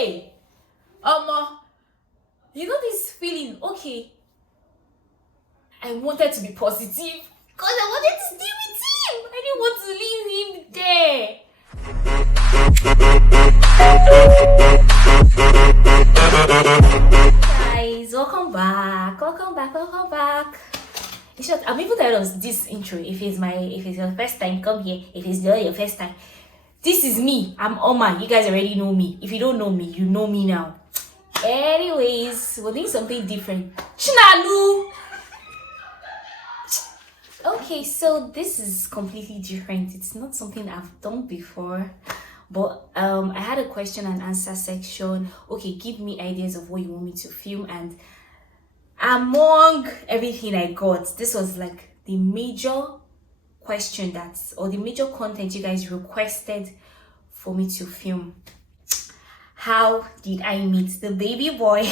Hey, you know this feeling? Okay, I wanted to be positive because I wanted to stay with him. I didn't want to leave him there. Guys, welcome back. In short, I'm even tired of this intro. If it's your first time, come here. If it's not your first time, this is me. I'm Oma. You guys already know me. If you don't know me, you know me now. Anyways, we're doing something different. Chinalu. Okay, so this is completely different. It's not something I've done before. But I had a question and answer section. Okay, give me ideas of what you want me to film, and among everything I got, this was like the major question or the major content you guys requested for me to film. How did I meet the baby boy?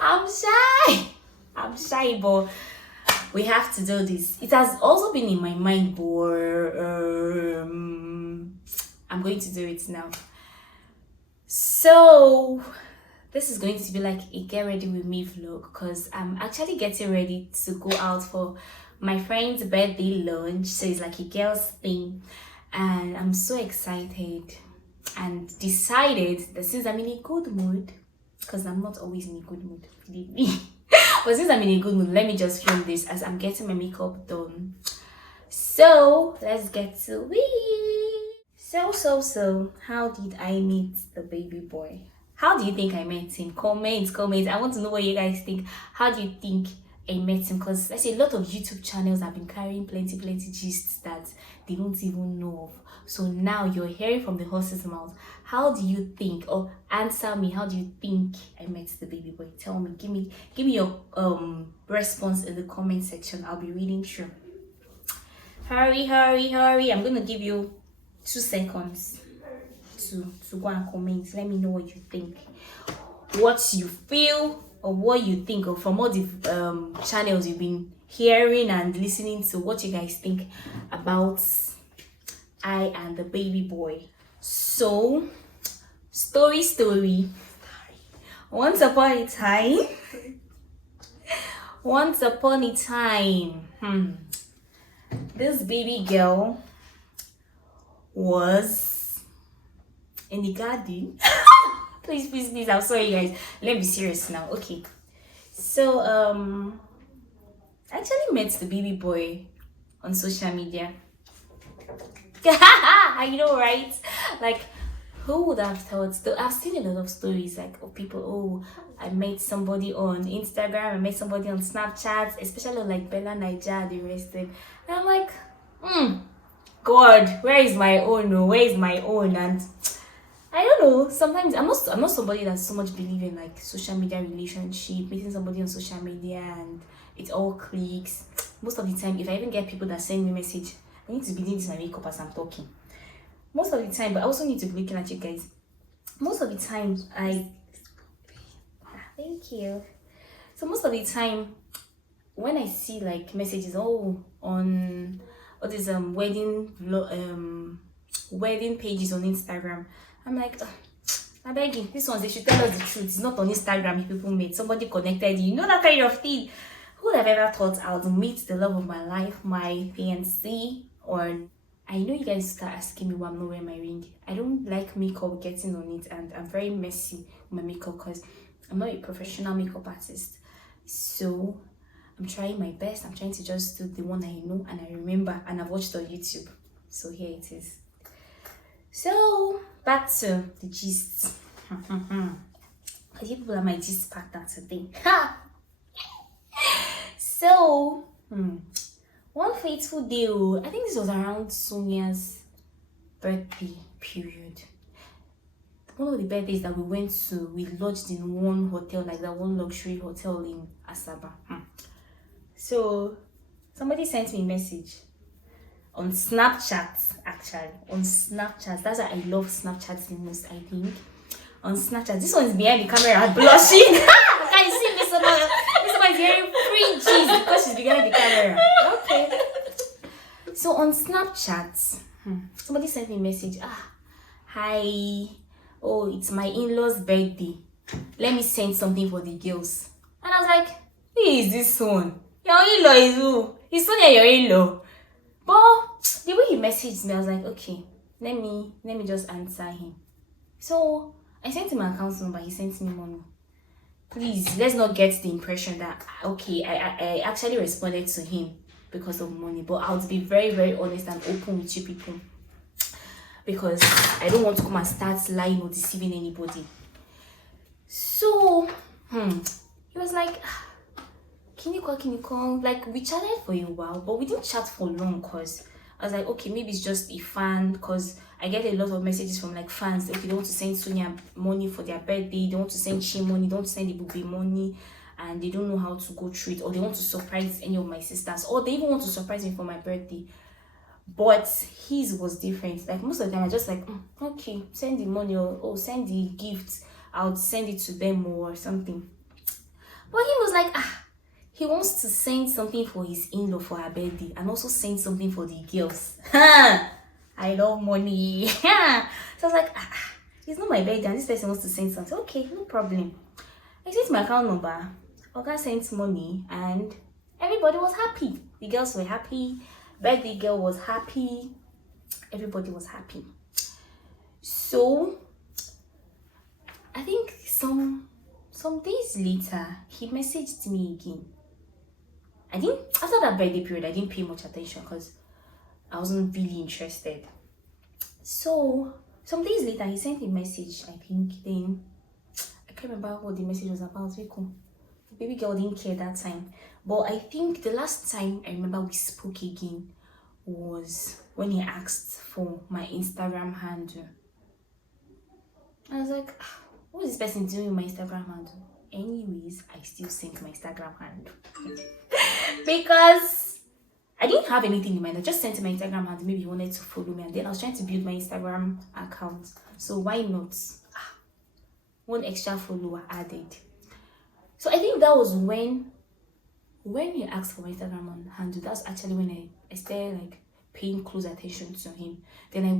I'm shy, but we have to do this. It has also been in my mind, but I'm going to do it now. So this is going to be like a get ready with me vlog, because I'm actually getting ready to go out for my friend's birthday lunch. So it's like a girl's thing, and I'm so excited and decided that since I'm in a good mood, because I'm not always in a good mood, believe me, but since I'm in a good mood, let me just film this as I'm getting my makeup done. So let's get to it. So how did I meet the baby boy? How do you think I met him? Comment. I want to know what you guys think. How do you think I met him? Because let's say a lot of YouTube channels have been carrying plenty gists that they don't even know of. So now you're hearing from the horse's mouth. How do you think, or answer me, how do you think I met the baby boy? Tell me, give me your response in the comment section. I'll be reading through. Hurry. I'm gonna give you 2 seconds to go and comment. Let me know what you think, what you feel, or what you think, or from all the channels you've been hearing and listening to, what you guys think about I and the baby boy. So story. Once upon a time, this baby girl was in the garden. please, I'm sorry guys, let me be serious now. Okay, so I actually met the baby boy on social media. I know, right? Like, who would have thought? I've seen a lot of stories like of people, oh, I met somebody on Instagram, I met somebody on Snapchat, especially like Bella Naija, the rest of them. And I'm like, God, where is my own? And I don't know, sometimes I'm not somebody that so much believe in like social media relationship, meeting somebody on social media and it all clicks. Most of the time, if I even get people that send me message, I need to be doing this my makeup as I'm talking. Most of the time, but I also need to be looking at you guys. Most of the time, thank you. So most of the time, when I see like messages, on all these wedding pages on Instagram, I'm like, I beg you, this one they should tell us the truth. It's not on Instagram. If people meet somebody connected, you know, that kind of thing. Who would have ever thought I would meet the love of my life, my fiancé? Or I know you guys start asking me why I'm not wearing my ring. I don't like makeup getting on it, and I'm very messy with my makeup because I'm not a professional makeup artist. So I'm trying my best. I'm trying to just do the one I know and I remember and I've watched on YouTube. So here it is. So back to the gist. Because you people are my gist partner today. So one fateful day, I think this was around Sonia's birthday period. One of the birthdays that we went to, we lodged in one hotel, like that one luxury hotel in Asaba. So somebody sent me a message on Snapchat, actually. On Snapchat. That's why I love Snapchat the most, I think. On Snapchat. This one is behind the camera blushing. Can you see Miss Oma? Miss Oma is hearing free cheese because she's behind the camera. Okay. So on Snapchat, somebody sent me a message. Hi, oh, it's my in-laws birthday, let me send something for the girls. And I was like, who is this one? Your in-law is who? He's so near your in-law. But the way he messaged me, I was like, okay, let me just answer him. So I sent him my account number, he sent me money. Please, let's not get the impression that, okay, I actually responded to him because of money. But I would be very, very honest and open with you people, because I don't want to come and start lying or deceiving anybody. So he was like, can you call? Like, we chatted for a while, but we didn't chat for long, because I was like, okay, maybe it's just a fan, because I get a lot of messages from like fans. Okay, they want to send Sonia money for their birthday, they want to send Chi money, they want to send Ibube money, and they don't know how to go through it, or they want to surprise any of my sisters, or they even want to surprise me for my birthday. But his was different. Like, most of the time I just like, okay, send the money, or send the gift, I'll send it to them or something. But he was like, he wants to send something for his in-law for her birthday, and also send something for the girls. I love money. So I was like, it's not my birthday and this person wants to send something. Okay, no problem. I sent my account number, Oga sent money, and everybody was happy. The girls were happy, birthday girl was happy, everybody was happy. So I think some days later he messaged me again. After that birthday period, I didn't pay much attention because I wasn't really interested. So some days later he sent a message, I think. Then I can't remember what the message was about. The baby girl didn't care that time. But I think the last time I remember we spoke again was when he asked for my Instagram handle. I was like, what is this person doing with my Instagram handle? Anyways, I still sent my Instagram handle. Because I didn't have anything in mind. I just sent him my Instagram handle. Maybe he wanted to follow me, and then I was trying to build my Instagram account. So why not? One extra follower added. So I think that was when he asked for my Instagram handle. That's actually when I started like paying close attention to him. Then I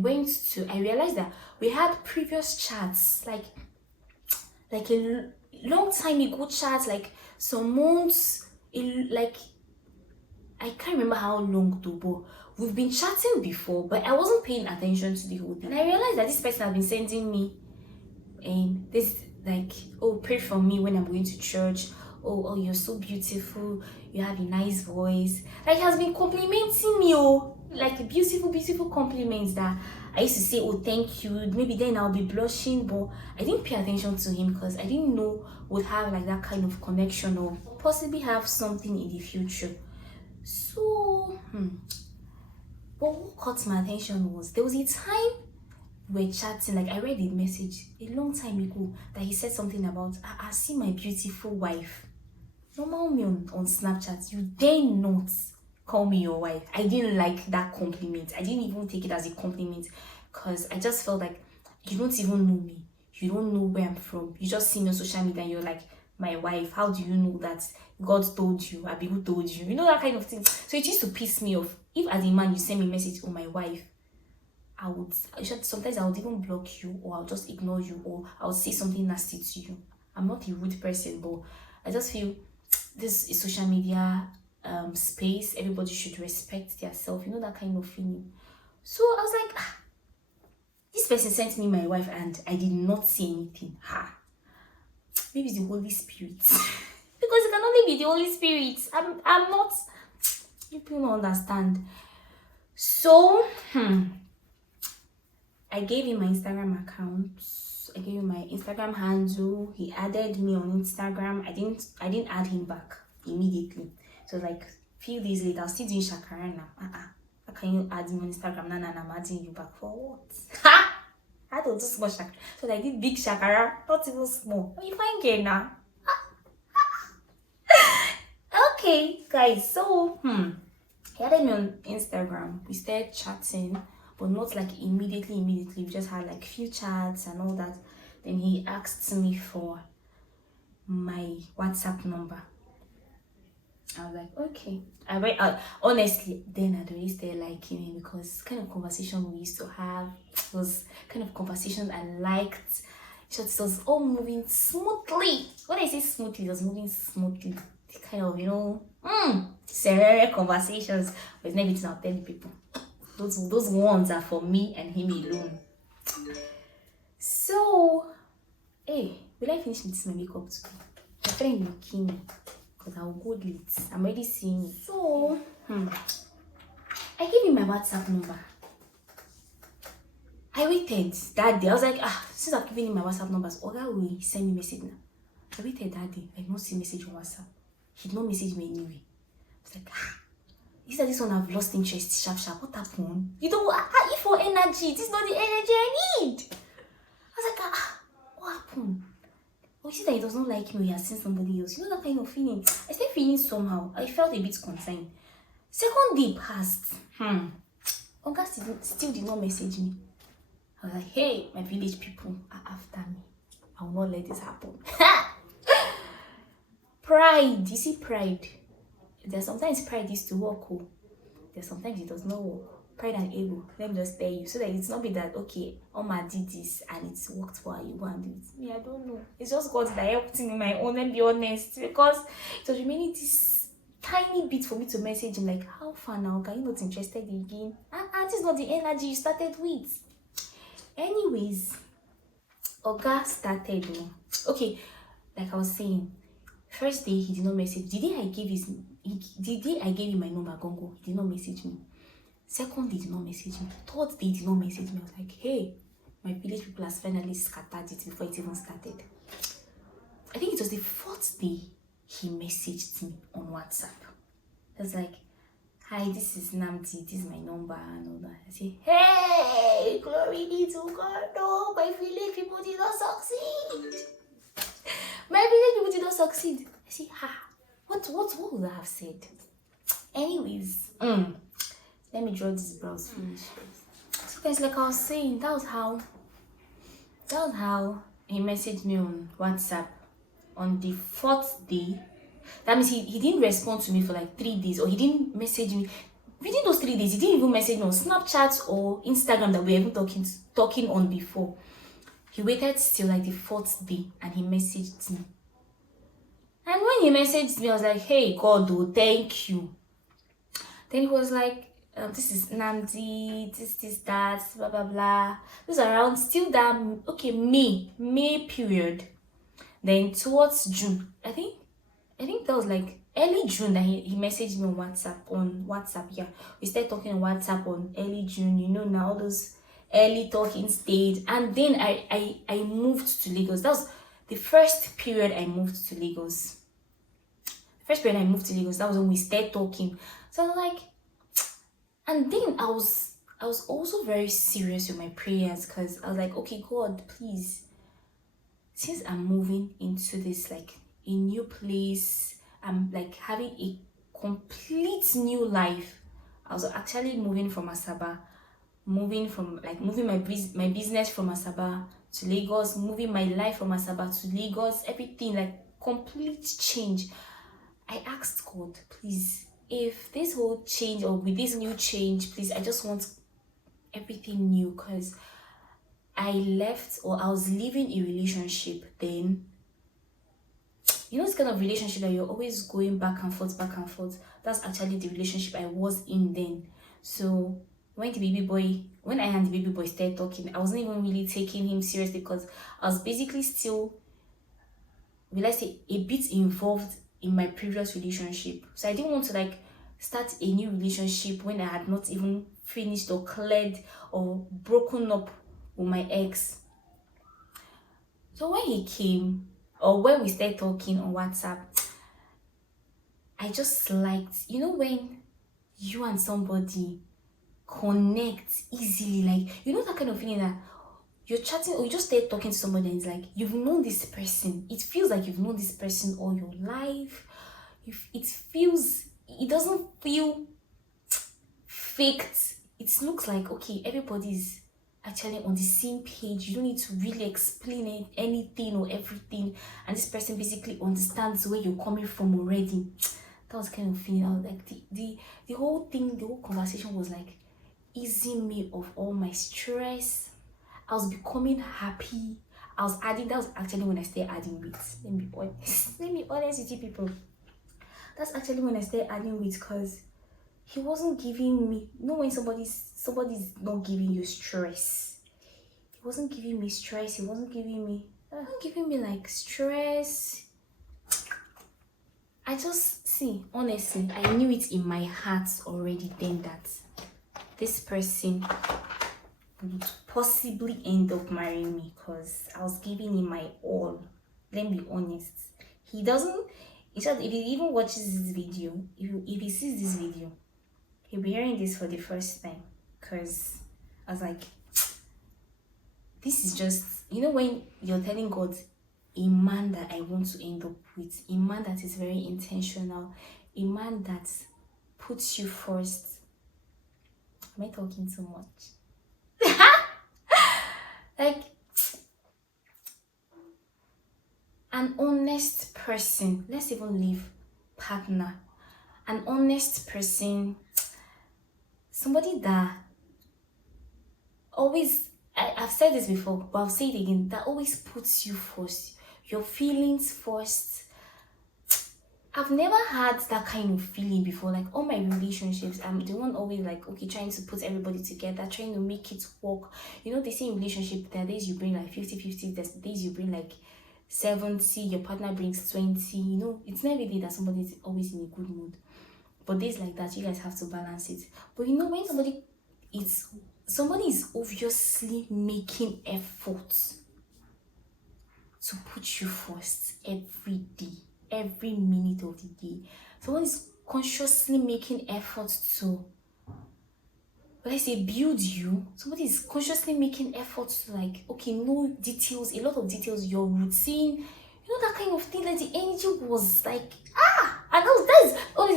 realized that we had previous chats, like a long time ago chats, like some months, like I can't remember how long though, but we've been chatting before, but I wasn't paying attention to the whole thing. And I realized that this person has been sending me this, like, oh, pray for me when I'm going to church. Oh, you're so beautiful, you have a nice voice. Like, he has been complimenting me, like beautiful compliments that I used to say, oh, thank you. Maybe then I'll be blushing, but I didn't pay attention to him because I didn't know we'd have like that kind of connection or possibly have something in the future. So but what caught my attention was there was a time we were chatting, like I read a message a long time ago that he said something about, I see my beautiful wife. Normal me on Snapchat, you dare not call me your wife. I didn't like that compliment. I didn't even take it as a compliment because I just felt like you don't even know me. You don't know where I'm from. You just see me on social media and you're like, my wife. How do you know that God told you? Abigu told you? You know, that kind of thing. So it used to piss me off. If as a man you send me a message, oh, my wife, sometimes I would even block you, or I'll just ignore you, or I'll say something nasty to you. I'm not a rude person, but I just feel this is social media space. Everybody should respect themselves, you know, that kind of feeling. So I was like, this person sent me my wife and I did not see anything. Maybe it's the Holy Spirit. Because it can only be the Holy Spirit. I'm not, people don't understand. So I gave him my Instagram account. I gave him my Instagram handle. He added me on Instagram. I didn't add him back immediately. So like few days later, I was still doing shakara now. How can you add me on Instagram? Nah, I'm adding you back for what? I had to do small shakara. So I did big shakara, not even small. Are you fine, girl now? Okay, guys. So he added me on Instagram. We started chatting, but not like immediately. We just had like few chats and all that. Then he asked me for my WhatsApp number. I was like, okay. I read honestly, then I'd already started liking him because kind of conversation we used to have was kind of conversations I liked. So it was all moving smoothly. When I say smoothly, it was moving smoothly. Kind of, serious conversations. But it's not everything I'll tell the people. Those ones are for me and him alone. So, hey, will I finish with my makeup today? My friend will kill me because I'll go late. I'm already seeing it. So, I gave him my WhatsApp number. I waited that day. I was like, since I've given him my WhatsApp numbers, Oga will send me message now. I waited that day. I did not see message on WhatsApp. He did not message me anyway. I was like, is that this one I've lost interest? Sharp. What happened? You don't if for energy. This is not the energy I need. I was like, what happened? Oh, you see that he does not like me. He has seen somebody else. You know that kind of feeling. I started feeling somehow. I felt a bit concerned. Second day passed. August still did not message me. I was like, hey, my village people are after me. I will not let this happen. Pride. You see, pride. There's sometimes pride used to work. There's sometimes it does not work. Pride and ego. Let me just tell you. So that it's not be that, okay, Oma did this and it's worked for her. You go and do it. Me, I don't know. It's just God that helped me in my own, and be honest. Because it was remaining this tiny bit for me to message him. Like, how far now? Are you not interested again? This is not the energy you started with. Anyways, Oga started. Okay, like I was saying, first day he did not message. The day I gave him my number, Gongo, he did not message me. Second day he did not message me. Third day he did not message me. I was like, hey, my village people has finally scattered it before it even started. I think it was the fourth day he messaged me on WhatsApp. I was like, hi, this is Namdi, this is my number and all that. I say, hey, glory be to God. No, my village people did not succeed. My village people did not succeed. I say, what would I have said? Anyways, let me draw this brows finish. So guys, like I was saying, that was how he messaged me on WhatsApp on the fourth day. That means he didn't respond to me for like 3 days, or he didn't message me. Within those 3 days, he didn't even message me on Snapchat or Instagram that we were even talking on before. He waited till like the fourth day and he messaged me. And when he messaged me, I was like, hey, God, thank you. Then he was like, this is Namdi, this, that, blah, blah, blah. This around still that, okay, May period. Then towards June, I think that was like early June that he messaged me on WhatsApp. Yeah, we started talking on WhatsApp on early June. You know, now all those early talking stage. And then I moved to Lagos. That was the first period I moved to Lagos. That was when we started talking. So I was like, and then I was also very serious with my prayers, because I was like, okay, God, please, since I'm moving into this like a new place, I'm like having a complete new life. I was actually moving from Asaba, moving my business from Asaba to Lagos, moving my life from Asaba to Lagos, everything like complete change. I asked God, please, if this whole change, or with this new change, please, I just want everything new, because I was leaving a relationship then. You know, this kind of relationship that you're always going back and forth. That's actually the relationship I was in then. So when I and the baby boy started talking, I wasn't even really taking him seriously, because I was basically still, will I say, a bit involved in my previous relationship. So I didn't want to like start a new relationship when I had not even finished or cleared or broken up with my ex. So when he came, or when we started talking on WhatsApp, I just liked, you know, when you and somebody connect easily, like, you know, that kind of feeling that you're chatting or you just start talking to somebody and it's like you've known this person. It feels like you've known this person all your life. It doesn't feel faked. It looks like, okay, everybody's actually on the same page. You don't need to really explain anything or everything, and this person basically understands where you're coming from already. That was kind of feeling. I was like, the whole thing, the whole conversation was like easing me of all my stress. I was becoming happy. I was adding, that was actually when I started adding weight. Let me be honest. Let me be honest with you people. That's actually when I started adding weight, because he wasn't giving me, you know, when somebody's not giving you stress. He wasn't giving me stress. He wasn't giving me like stress. I just, see, honestly, I knew it in my heart already then that this person would possibly end up marrying me, because I was giving him my all. Let me be honest. He doesn't, in short, if he even watches this video, if he sees this video, he'll be hearing this for the first time, because I was like, this is just, you know, when you're telling God, a man that I want to end up with, a man that is very intentional, a man that puts you first. Am I talking too much? Like, an honest person. Let's even leave partner. An honest person, somebody that always, I've said this before, but I'll say it again, that always puts you first, your feelings first. I've never had that kind of feeling before. Like, all my relationships, I'm the one always like, okay, trying to put everybody together, trying to make it work. You know, they say in relationship, there are days you bring like 50-50, there's days you bring like 70, your partner brings 20. You know, it's not every day that somebody's always in a good mood, but days like that, you guys have to balance it. But you know, when somebody is obviously making efforts to put you first every day, every minute of the day, someone is consciously making efforts to, let's say, build you. Somebody is consciously making efforts to, like, okay, know details, a lot of details, your routine, you know, that kind of thing. Like, the energy was like, and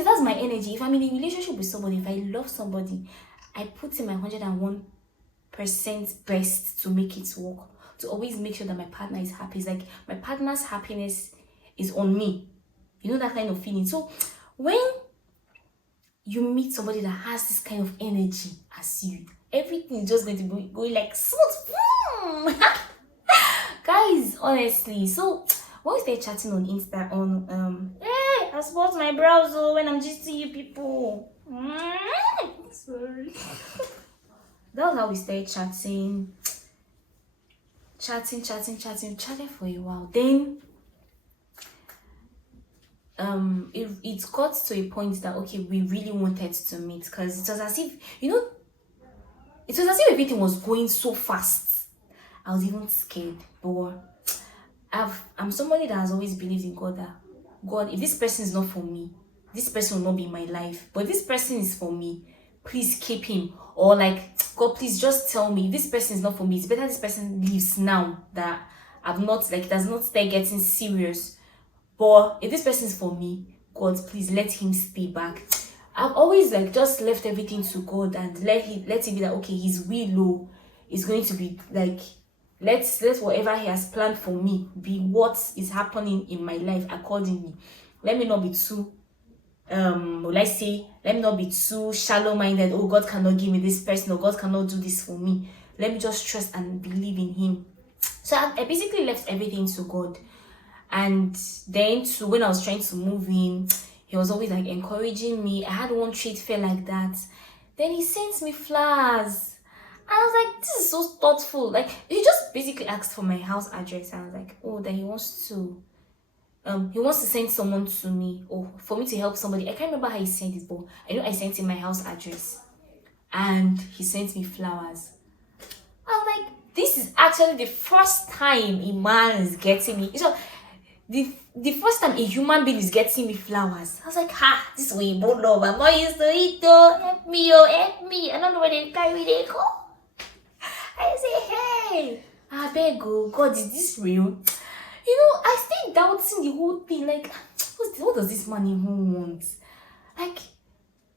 that's my energy. If I'm in a relationship with somebody, if I love somebody, I put in my 101% best to make it work, to always make sure that my partner is happy. It's like my partner's happiness is on me. You know, that kind of feeling. So when you meet somebody that has this kind of energy as you, everything is just going to be going like smooth. Guys, honestly. So when we start chatting on Insta, hey, I support my browser when I'm just seeing you people. Sorry. That was how we started chatting for a while. Then it got to a point that, okay, we really wanted to meet, because it was as if, you know, it was as if everything was going so fast. I was even scared. But I'm somebody that has always believed in God, that God, if this person is not for me, this person will not be in my life, but this person is for me, please keep him. Or like, God, please just tell me, this person is not for me, it's better this person leaves now, that I'm not, like, does not start getting serious. But if this person is for me, God, please let him stay back. I've always like just left everything to God and let him be that, okay, his will is going to be like, let whatever he has planned for me be what is happening in my life accordingly. Let me not be too let me not be too shallow-minded. Oh, God cannot give me this person, or God cannot do this for me. Let me just trust and believe in him. So I basically left everything to God. And then when I was trying to move in, he was always like encouraging me. I had one trade fair like that. Then he sent me flowers. I was like, this is so thoughtful. Like, he just basically asked for my house address. I was like, oh, that he wants to send someone to me, or for me to help somebody. I can't remember how he sent it, but I know I sent him my house address. And he sent me flowers. I was like, this is actually the first time a man is getting me. So the first time a human being is getting me flowers. I was like, this way both love. I'm not used to it though. Help me, help me. I don't know where they carry they go. I say, hey, I beg you, God, is this real? You know, I stayed doubting the whole thing. Like, what does this man even want? Like,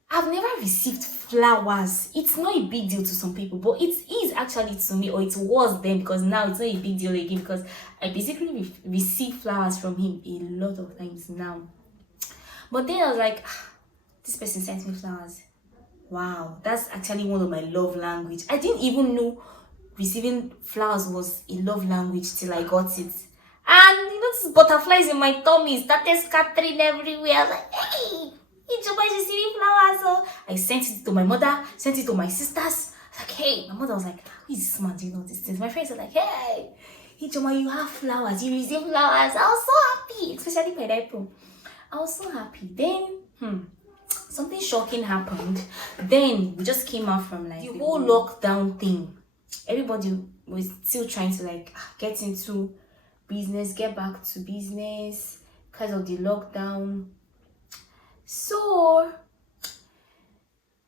I've never received flowers. It's not a big deal to some people, but it is actually to me, or it was then, because now it's not a big deal again, because I basically receive flowers from him a lot of times now. But then I was like, this person sent me flowers. Wow, that's actually one of my love language. I didn't even know receiving flowers was a love language till I got it. And these butterflies in my tummy started scattering everywhere. I was like, hey, Ijoba is receiving flowers. So I sent it to my mother, sent it to my sisters. I was like, hey, my mother was like, who is this man doing all these things? My friends were like, hey, Ijoba, you have flowers, you receive flowers. I was so happy, especially pineapple. I was so happy. Then, something shocking happened. Then we just came out from like the whole lockdown thing. Everybody was still trying to like get into business, get back to business because of the lockdown. So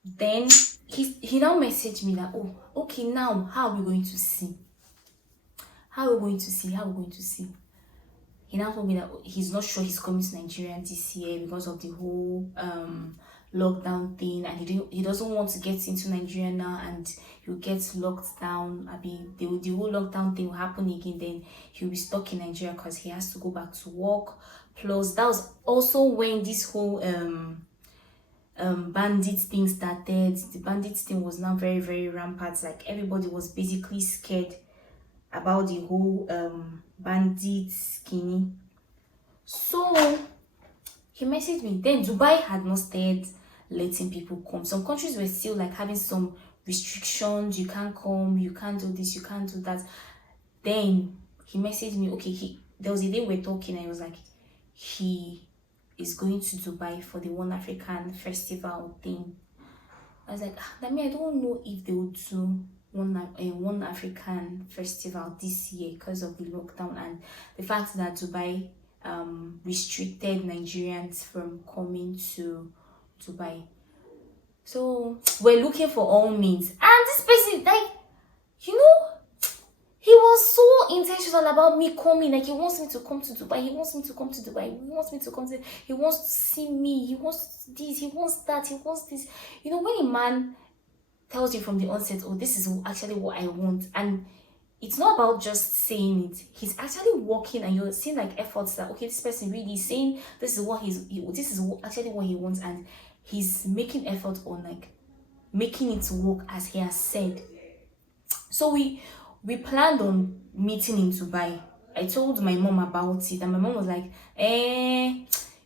then he now messaged me that, oh, okay, now how are we going to see? How are we going to see? How are we going to see? He now told me that he's not sure he's coming to Nigeria this year because of the whole lockdown thing, and he doesn't want to get into Nigeria now and he'll get locked down. I mean, the whole lockdown thing will happen again, then he'll be stuck in Nigeria because he has to go back to work. Plus, that was also when this whole bandit thing started. The bandit thing was now very, very rampant. Like, everybody was basically scared about the whole bandit skinny. So he messaged me. Then Dubai had not started letting people come. Some countries were still like having some restrictions. You can't come, you can't do this, you can't do that. Then he messaged me. Okay, there was a day we were talking and he was like, he is going to Dubai for the One African Festival thing. I was like, I don't know if they will do one African festival this year because of the lockdown and the fact that Dubai restricted Nigerians from coming to Dubai. So we're looking for all means, and this person, like, he was so intentional about me coming. Like, he wants me to come to Dubai. He wants me to come to Dubai. He wants me to come to. He wants to see me. He wants this. He wants that. He wants this. When a man tells you from the onset, oh, this is actually what I want, and it's not about just saying it. He's actually working, and you're seeing like efforts that, okay, this person really is saying this is what actually what he wants, and he's making effort on like making it work as he has said. So we planned on meeting in Dubai. I told my mom about it, and my mom was like,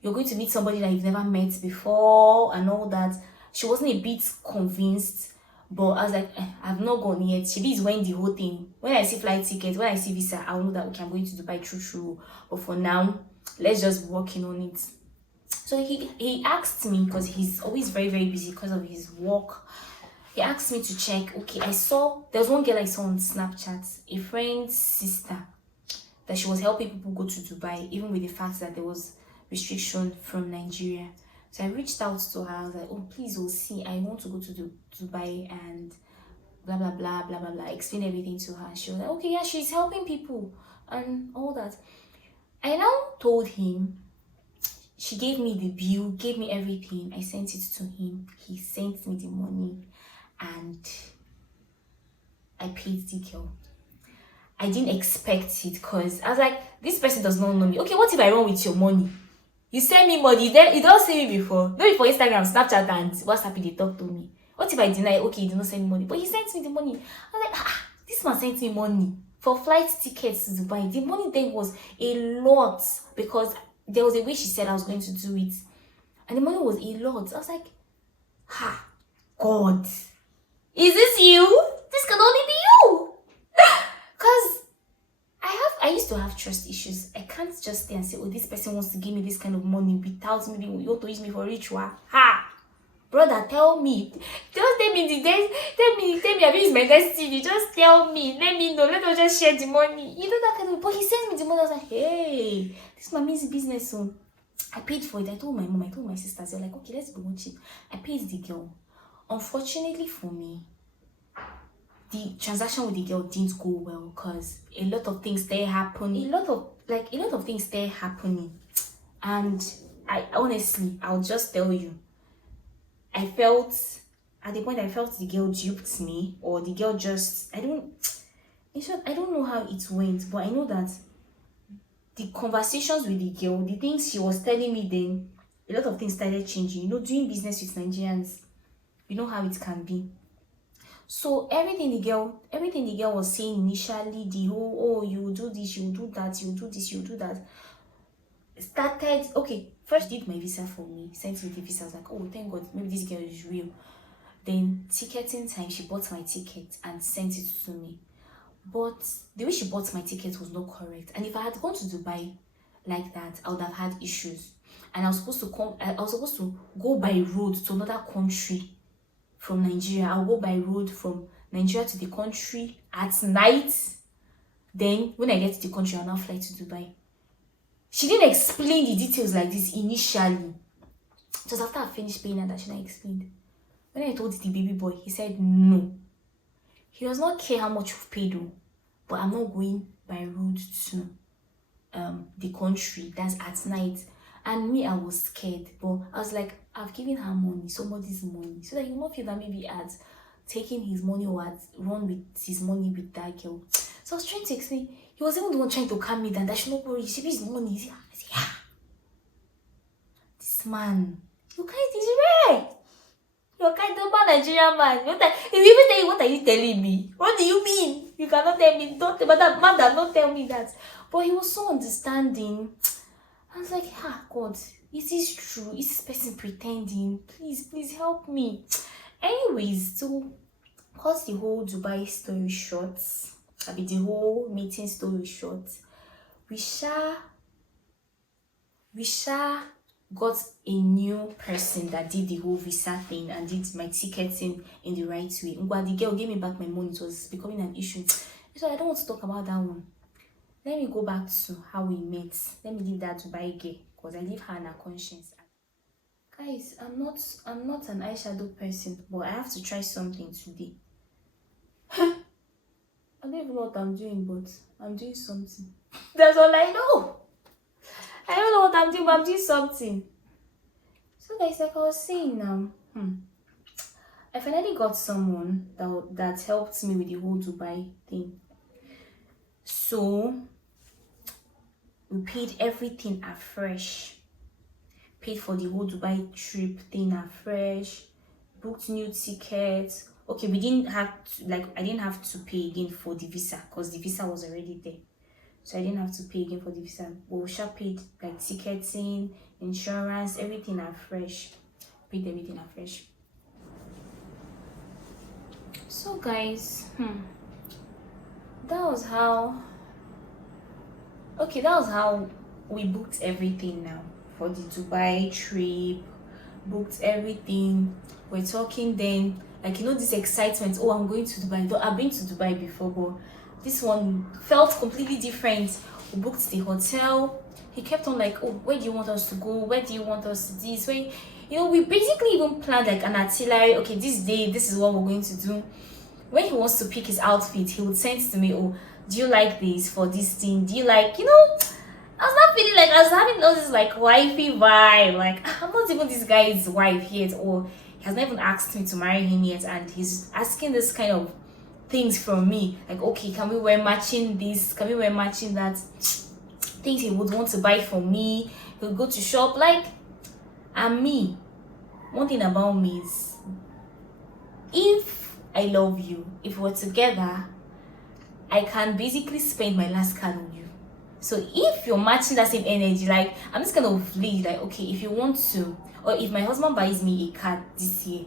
you're going to meet somebody that you've never met before and all that. She wasn't a bit convinced, but I was like, I've not gone yet. She is when the whole thing. When I see flight tickets, when I see visa, I'll know that, okay, I'm going to Dubai true. But for now, let's just be working on it. So he asked me, because he's always very, very busy because of his work. He asked me to check. Okay, there was one girl I saw on Snapchat, a friend's sister, that she was helping people go to Dubai, even with the fact that there was restriction from Nigeria. So I reached out to her. I was like, oh, please, we'll see. I want to go to Dubai and blah, blah, blah, blah, blah, blah. Explain everything to her. She was like, okay, yeah, she's helping people and all that. I now told him. She gave me the bill, gave me everything. I sent it to him. He sent me the money and I paid the girl. I didn't expect it because I was like, this person does not know me. Okay, what if I run with your money? You send me money, then you don't see me before. Maybe for Instagram, Snapchat, and WhatsApp, they talk to me. What if I deny? Okay, you did not send me money, but he sent me the money. I was like, this man sent me money for flight tickets to Dubai. The money then was a lot because there was a way she said I was going to do it, and the money was a lot. I was like, God, is this you? This can only be you. Because I used to have trust issues. I can't just stay and say, oh, this person wants to give me this kind of money without maybe you want to use me for ritual. Brother, tell me. Just tell me, I've used my destiny. Just tell me. Let me know. Let us just share the money. That kind of. But he sent me the money. I was like, hey, this man means business. So I paid for it. I told my mom, I told my sisters. They're like, okay, let's go watch it. I paid the girl. Unfortunately for me, the transaction with the girl didn't go well because a lot of things there happening. A lot of things there happening. And I'll just tell you, at the point I felt the girl duped me, or the girl just, I don't know how it went, but I know that the conversations with the girl, the things she was telling me then, a lot of things started changing. You know, doing business with Nigerians, you know how it can be. So everything the girl was saying initially, the whole, oh, you will do this, you will do that, you will do this, you will do that, started. Okay, first did my visa for me, sent me the visa. I was like, oh, thank God, maybe this girl is real. Then ticketing time, she bought my ticket and sent it to me. But the way she bought my ticket was not correct. And if I had gone to Dubai like that, I would have had issues. And I was supposed to go by road to another country from Nigeria. I'll go by road from Nigeria to the country at night. Then when I get to the country, I'll now fly to Dubai. She didn't explain the details like this initially. It was after I finished paying her that she now explained. When I told the baby boy, he said no. He does not care how much you've paid, though, but I'm not going by road to the country. That's at night. And me, I was scared, but I was like, I've given her money, somebody's money, so that he will not feel that maybe I'd taken his money or I'd run with his money with that girl. So I was trying to explain. He was even the one trying to calm me down. That should not worry. She be his money. I said, yeah. This man, you guys is rare. You're kind of a Nigerian man. If you even tell you, what are you telling me? What do you mean? You cannot tell me. But that man does not tell me that. But he was so understanding. I was like, ah, God, is this true? Is this person pretending? Please help me. Anyways, to cut the whole Dubai story short, the whole meeting story short, we got a new person that did the whole visa thing and did my ticketing in the right way. But the girl gave me back my money. It was becoming an issue. So I don't want to talk about that one. Let me go back to how we met. Let me leave that to Dubai girl, because I leave her in her conscience. Guys, I'm not an eyeshadow person, but I have to try something today. I don't even know what I'm doing, but I'm doing something. That's all I know. I don't know what I'm doing, but I'm doing something. So guys, like I was saying now, I finally got someone that helped me with the whole Dubai thing. So we paid everything afresh. Paid for the whole Dubai trip thing afresh. Booked new tickets. Okay, we didn't have to, I didn't have to pay again for the visa because the visa was already there. So I didn't have to pay again for the visa. But we sure paid ticketing, insurance, everything afresh. Paid everything afresh. So guys, that was how we booked everything now for the Dubai trip. Booked everything. We're talking then, this excitement. Oh, I'm going to Dubai. Though I've been to Dubai before, but this one felt completely different. We booked the hotel. He kept on oh, where do you want us to go? Where do you want us to this? Where, we basically even planned an itinerary. Okay, this day, this is what we're going to do. When he wants to pick his outfit, he would send to me, oh, do you like this for this thing? Do you like, I was not feeling I was having all this wifey vibe. I'm not even this guy's wife yet, or he has not even asked me to marry him yet, and he's asking this kind of things from me. Okay, can we wear matching this? Can we wear matching that? Things he would want to buy for me. He'll go to shop. And me, one thing about me is, if I love you, if we're together, I can basically spend my last card on you. So if you're matching that same energy, I'm just kind of lead, okay, if you want to, or if my husband buys me a card this year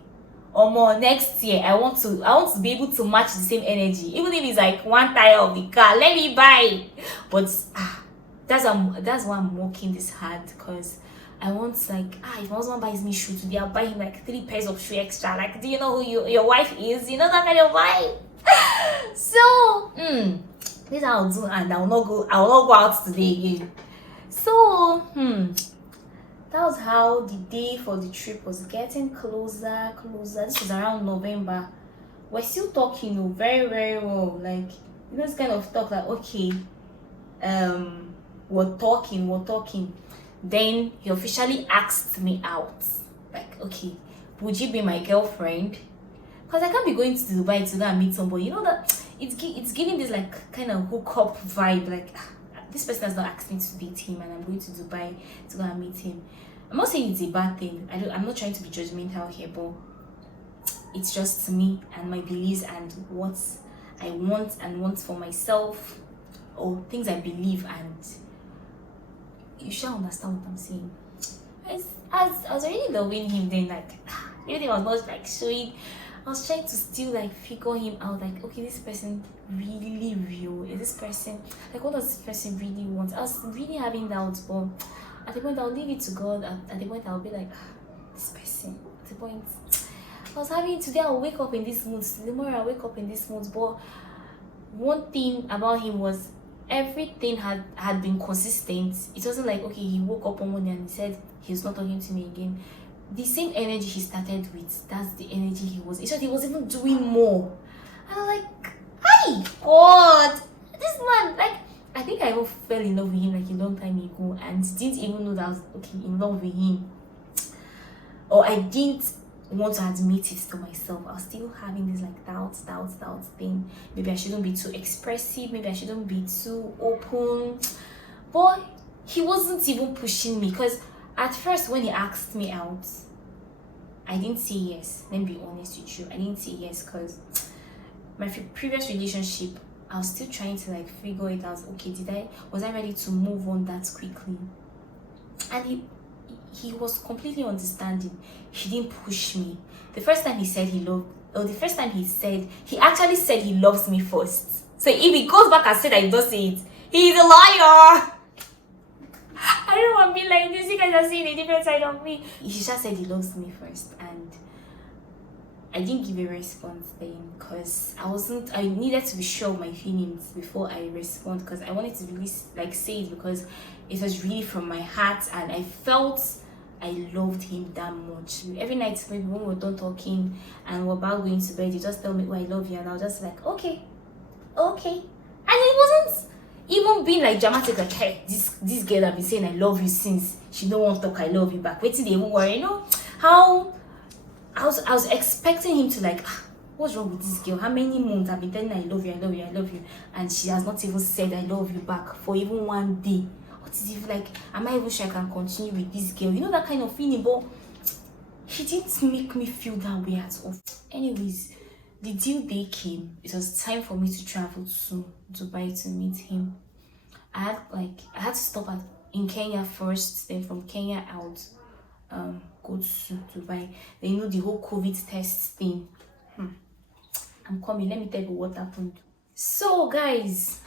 or more next year, I want to be able to match the same energy, even if it's one tire of the car, let me buy. But that's why I'm working this hard, because I want if my husband buys me shoe today, I'll buy him 3 pairs of shoe extra. Do you know who your wife is? You know that kind of vibe. So this I'll do, and I will not go out today again. So that was how the day for the trip was getting closer. This was around November. We're still talking very, very well. This kind of talk okay, we're talking. Then he officially asked me out. Okay, would you be my girlfriend? Because I can't be going to Dubai to go and meet somebody. That it's giving this kind of hookup vibe. This person has not asked me to date him, and I'm going to Dubai to go and meet him. I'm not saying it's a bad thing. I'm not trying to be judgmental here, but it's just me and my beliefs and what I want for myself, or things I believe, and you shall understand what I'm saying. I was already loving him then, like everything was not like showing. I was trying to still like figure him out, like, okay, this person really real? Is this person, like, what does this person really want? I was really having doubts, but at the point I'll leave it to God. At the point I'll be like, this person. At the point I was having, today I'll wake up in this mood, tomorrow I'll wake up in this mood. But one thing about him was everything had been consistent. It wasn't like, okay, he woke up one morning and he said he's not talking to me again. The same energy he started with, that's the energy he was. It's just he was even doing more. And I'm like, hi God, this man, like, I think I even fell in love with him like a long time ago and didn't even know that I was in love with him. Or I didn't want to admit it to myself. I was still having this like doubts thing. Maybe I shouldn't be too expressive, maybe I shouldn't be too open. But he wasn't even pushing me, because at first when he asked me out, I didn't say yes. Let me be honest with you, I didn't say yes, because my previous relationship, I was still trying to like figure it out. Okay, was I ready to move on that quickly? And he was completely understanding. He didn't push me. The first time he said he actually said he loves me first. So if he goes back and said I don't say it, he's a liar. I don't want to be like this. You guys are seeing a different side of me. He just said he loves me first, and I didn't give a response then, because I needed to be sure of my feelings before I respond, because I wanted to really like say it, because it was really from my heart and I felt I loved him that much. Every night maybe when we're done talking and we're about going to bed, you just tell me, oh, I love you, and I was just like, okay. And it wasn't even being like dramatic, like, hey, this girl have been saying I love you since she don't want to talk I love you back. Wait till they even worry, you know how I was expecting him to like, what's wrong with this girl? How many months I've been telling her I love you, and she has not even said I love you back for even one day. What is it like? Am I even sure I can continue with this girl? You know, that kind of feeling. But he didn't make me feel that way at all. Anyways, the due day came. It was time for me to travel to Dubai to meet him. I had to stop in Kenya first, then from Kenya out, go to Dubai. Then, you know, the whole COVID test thing. I'm coming. Let me tell you what happened. So guys,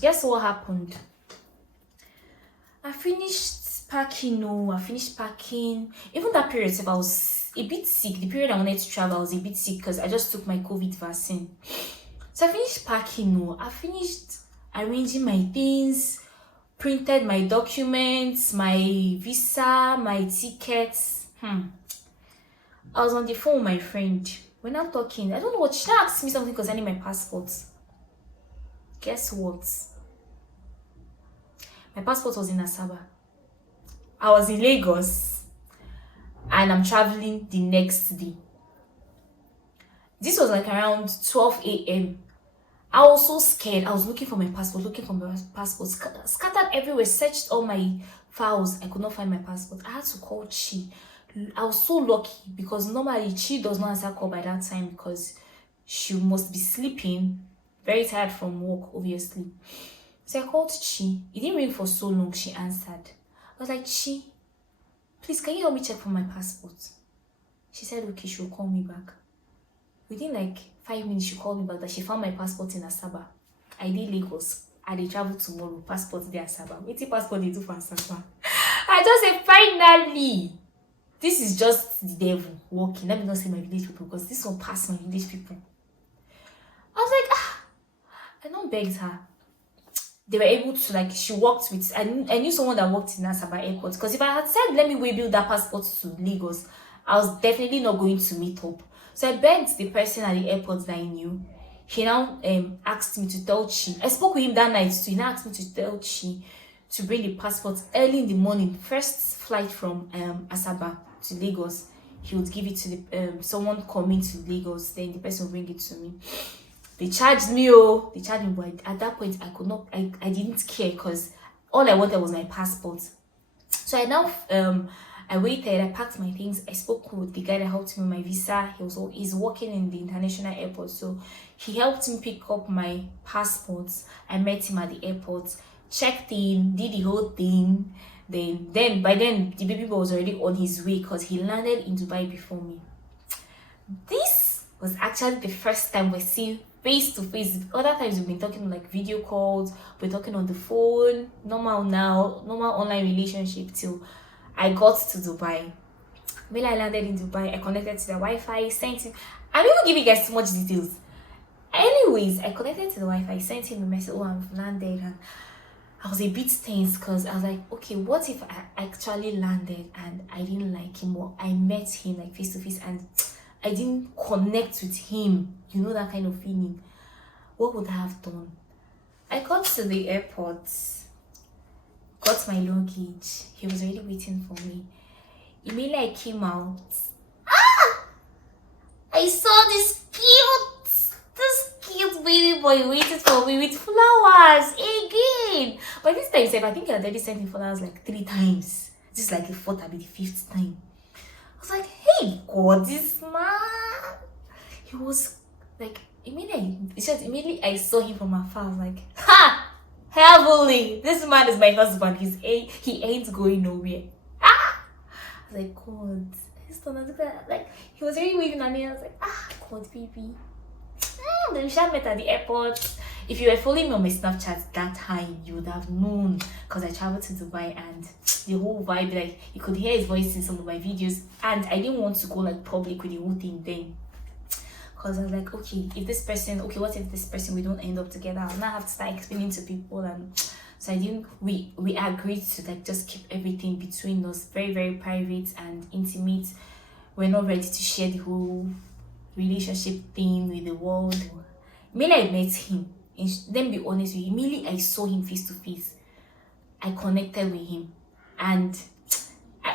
guess what happened? I finished packing. Even that period, if I was a bit sick, the period I wanted to travel, I was a bit sick because I just took my COVID vaccine. So I finished packing. I finished arranging my things, printed my documents, my visa, my tickets. I was on the phone with my friend. When I'm talking, I don't know what, she asked me something concerning my passport. Guess what? My passport was in Asaba. I was in Lagos and I'm traveling the next day. This was like around 12 a.m. I was so scared. I was looking for my passport, scattered everywhere, searched all my files. I could not find my passport. I had to call Chi. I was so lucky because normally Chi does not answer call by that time because she must be sleeping, very tired from work, obviously. So I called Chi. It didn't ring for so long. She answered. I was like, Chi, please, can you help me check for my passport? She said, okay, she'll call me back. Within like 5 minutes, she called me back that she found my passport in Asaba. I did Lagos. I did travel tomorrow. Passport there Asaba. What's the passport they do for Asaba? I just said, finally. This is just the devil walking. Let me not say my village people because this one passed my village people. I was like, I don't beg her. They were able to, like, she worked with, I knew someone that worked in Asaba airport, because if I had said let me waybill that passport to Lagos, I was definitely not going to meet up. So I begged the person at the airport that I knew. He now asked me to tell Chi. I spoke with him that night too. He now asked me to tell Chi to bring the passport early in the morning. First flight from Asaba to Lagos. He would give it to the someone coming to Lagos. Then the person would bring it to me. They charged me, but at that point I didn't care because all I wanted was my passport. So I I waited, I packed my things, I spoke with the guy that helped me with my visa. He's working in the international airport, so he helped me pick up my passports. I met him at the airport, checked in, did the whole thing. Then by then the baby boy was already on his way because he landed in Dubai before me. This was actually the first time we're seeing face to face. Other times we've been talking like video calls, we're talking on the phone, normal online relationship till I got to Dubai. When I landed in Dubai, I connected to the Wi-Fi, sent him. I'm even giving you guys too much details. Anyways, I connected to the Wi-Fi, sent him a message, oh, I've landed, and I was a bit tense because I was like, okay, what if I actually landed and I didn't like him, or I met him like face to face and I didn't connect with him, you know, that kind of feeling. What would I have done? I got to the airport, got my luggage. He was already waiting for me. Immediately I came out. I saw this cute baby boy waiting for me with flowers again. By this time, I think I already sent him flowers like 3 times. This is like the 4th, maybe the 5th time. I was like, hey God, this man. He was like, immediately I saw him from afar. I was like, ha! Heavenly! This man is my husband. He ain't going nowhere. Ah! I was like, God, like he was already waving at me. I was like, God, baby. Then we met at the airport. If you were following me on my Snapchat that time, you would have known because I traveled to Dubai and the whole vibe, like you could hear his voice in some of my videos, and I didn't want to go like public with the whole thing then because I was like, okay, what if this person, we don't end up together, I'll not have to start explaining to people. And so we agreed to like just keep everything between us very, very private and intimate. We're not ready to share the whole relationship thing with the world. Immediately I met him, and let me be honest with you, immediately I saw him face to face, I connected with him, and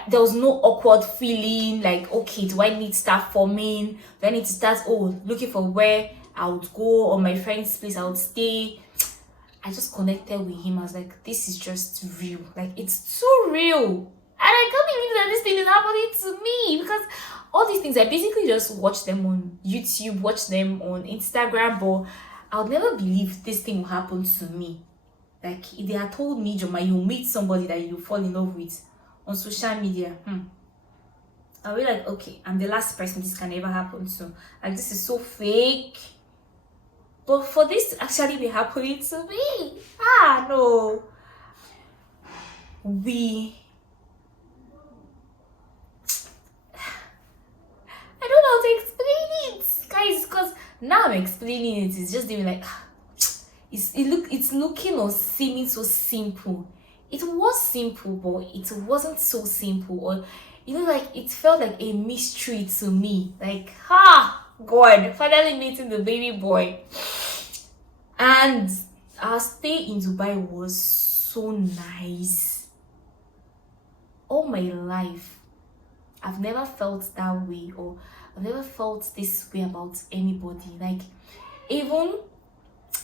there was no awkward feeling like, okay, do I need to start forming? Do I need to start looking for where I would go or my friend's place I would stay? I just connected with him. I was like, this is just real. Like, it's too real. And I can't believe that this thing is happening to me, because all these things, I basically just watch them on YouTube, watch them on Instagram, but I would never believe this thing will happen to me. Like, if they had told me, Joma, you'll meet somebody that you fall in love with on social media, I'll be like, okay, I'm the last person this can ever happen to. Like, this is so fake. But for this to actually be happening to me, no. I don't know how to explain it, guys, because now I'm explaining it, it's just doing like, it's looking or seeming so simple. It was simple, but it wasn't so simple, or like it felt like a mystery to me. Like, God, finally meeting the baby boy. And our stay in Dubai was so nice. All my life, I've never felt that way, or I've never felt this way about anybody. Like, even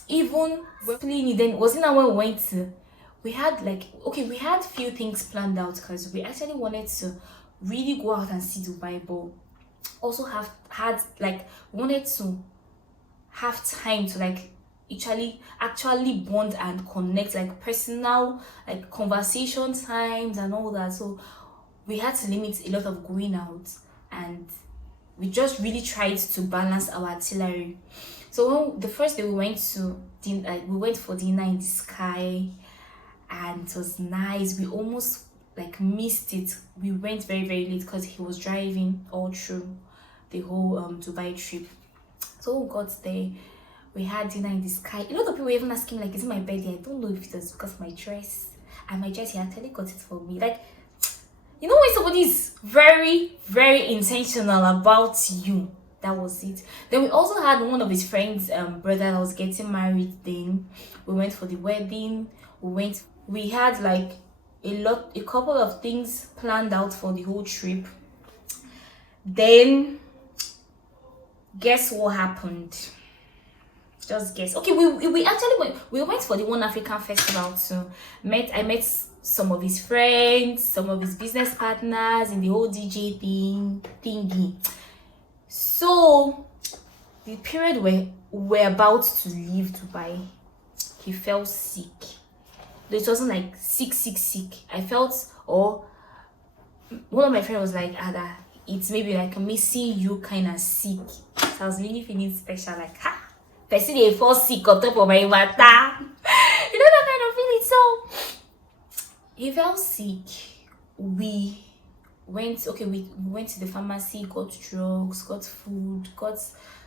then, wasn't that when we went to, we had few things planned out, because we actually wanted to really go out and see Dubai, but also wanted to have time to like actually bond and connect, like personal, like conversation times and all that. So we had to limit a lot of going out, and we just really tried to balance our itinerary. So when the first day we went for dinner in the sky, and it was nice. We almost like missed it. We went very, very late because he was driving all through the whole Dubai trip. So we got there, we had dinner in the sky. A lot of people were even asking, like, is it my birthday? I don't know if it was because of my dress. And my dress, he actually got it for me. Like, you know when somebody is very, very intentional about you, that was it. Then we also had one of his friends' brother that was getting married. Then we went for the wedding. We had like a couple of things planned out for the whole trip. Then guess what happened? Just guess. Okay, we actually went for the One African Festival too. I met some of his friends, some of his business partners in the whole DJ thingy. So the period where we're about to leave Dubai, he fell sick. Though it wasn't like sick. I felt, or one of my friends was like, Ada, it's maybe like missing you kind of sick. So I was really feeling special, like, ha, person they fall sick on top of my matter. You know that kind of feeling. So he fell sick. We went to the pharmacy, got drugs, got food, got